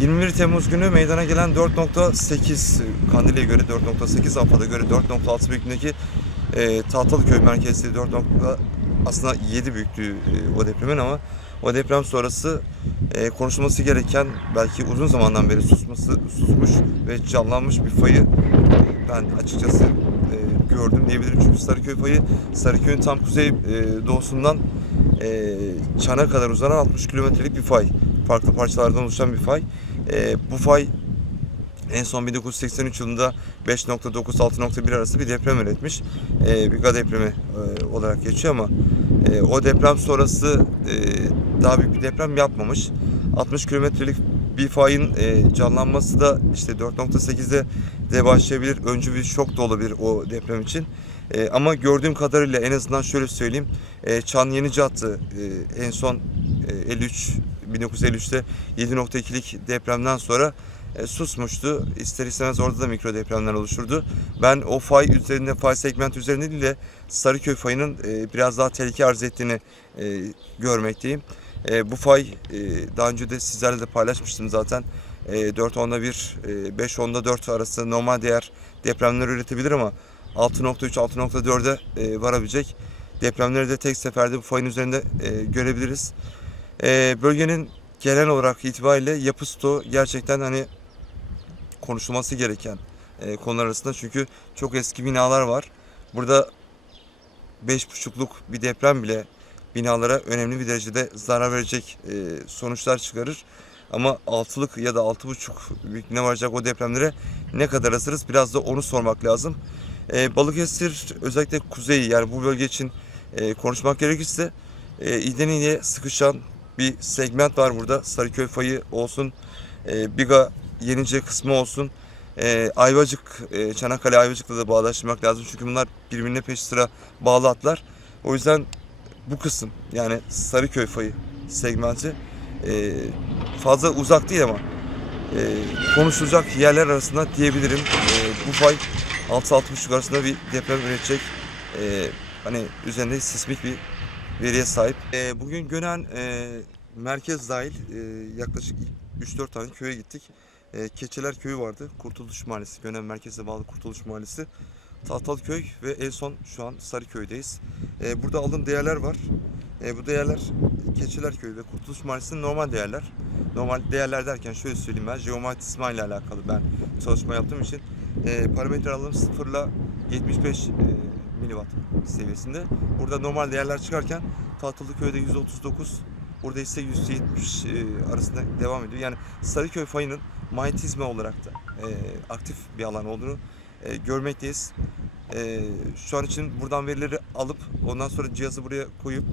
21 Temmuz günü meydana gelen 4.8 Kandil'e göre 4.8 Afa'da göre 4.6 büyüklüğündeki e, Tahtalıköy merkezli 4. aslında 7 büyüklüğü e, o depremin ama o deprem sonrası e, konuşulması gereken belki uzun zamandan beri susması susmuş ve canlanmış bir fayı ben açıkçası e, gördüm diyebilirim. Çünkü Sarıköy fayı Sarıköy'ün tam kuzey e, doğusundan e, Çan'a kadar uzanan 60 kilometrelik bir fay. Farklı parçalardan oluşan bir fay. E, bu fay en son 1983 yılında 5.9-6.1 arası bir deprem üretmiş. E, Biga depremi e, olarak geçiyor ama e, o deprem sonrası e, daha büyük bir deprem yapmamış. 60 kilometrelik bir fayın e, canlanması da işte 4.8'de de başlayabilir. Öncü bir şok da olabilir o deprem için. E, ama gördüğüm kadarıyla en azından şöyle söyleyeyim. E, Çan Yenice hattı e, en son e, 53 1953'te 7.2'lik depremden sonra e, susmuştu. İster istemez orada da mikro depremler oluşurdu. Ben o fay üzerinde, fay segment üzerinde değil de Sarıköy fayının e, biraz daha tehlike arz ettiğini e, görmekteyim. E, bu fay e, daha önce de sizlerle de paylaşmıştım zaten. E, 4 onda 1, e, 5 onda 4 arası normal değer depremler üretebilir ama 6.3, 6.4'e e, varabilecek depremleri de tek seferde bu fayın üzerinde e, görebiliriz. E, bölgenin genel olarak itibariyle yapı stoğu gerçekten hani konuşulması gereken e, konular arasında çünkü çok eski binalar var. Burada 5.5'luk bir deprem bile binalara önemli bir derecede zarar verecek e, sonuçlar çıkarır. Ama 6'lık ya da 6.5 büyüklüğüne varacak o depremlere ne kadar hazırız biraz da onu sormak lazım. E, Balıkesir özellikle kuzeyi yani bu bölge için e, konuşmak gerekirse e, İğne'ye sıkışan bir segment var burada. Sarıköy fayı olsun, e, Biga Yenice kısmı olsun. E, Ayvacık, e, Çanakkale Ayvacık'la da bağdaştırmak lazım. Çünkü bunlar birbirine peş sıra bağlı hatlar. O yüzden bu kısım yani Sarıköy fayı segmenti e, fazla uzak değil ama e, konuşulacak yerler arasında diyebilirim. E, bu fay 6-6,5 arasında bir deprem üretecek. E, hani üzerinde sismik bir veriye sahip. E, bugün Gönen e, merkez dahil e, yaklaşık 3-4 tane köye gittik. E, Keçeler Köyü vardı. Kurtuluş Mahallesi. Gönen merkeze bağlı Kurtuluş Mahallesi. Tahtalıköy ve en son şu an Sarıköy'deyiz. E, burada alın değerler var. E, bu değerler Keçiler Köyü ve Kurtuluş Mahallesi'nin normal değerler. Normal değerler derken şöyle söyleyeyim ben geomatrisma ile alakalı ben çalışma yaptığım için e, parametre aralığım 0 ile 75 e, miliwatt seviyesinde. Burada normal değerler çıkarken Tahtalıköy'de 139 Burada ise 170 e, arasında devam ediyor. Yani Sarıköy fayının manyetizma olarak da e, aktif bir alan olduğunu e, görmekteyiz. E, şu an için buradan verileri alıp ondan sonra cihazı buraya koyup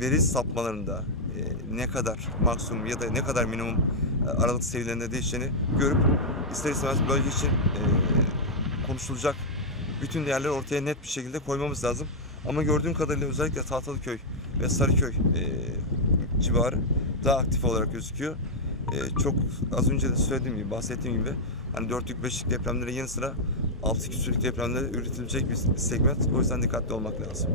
veri sapmalarında e, ne kadar maksimum ya da ne kadar minimum e, aralık seviyelerinde değişeceğini görüp ister istemez bölge için e, konuşulacak bütün değerleri ortaya net bir şekilde koymamız lazım. Ama gördüğüm kadarıyla özellikle Tahtalıköy ve Sarıköy e, civarı daha aktif olarak gözüküyor. E, çok az önce de söylediğim gibi, bahsettiğim gibi hani 4'lük 5'lik depremlerin yanı sıra 6 küsürlük depremlere üretilecek bir segment. O yüzden dikkatli olmak lazım.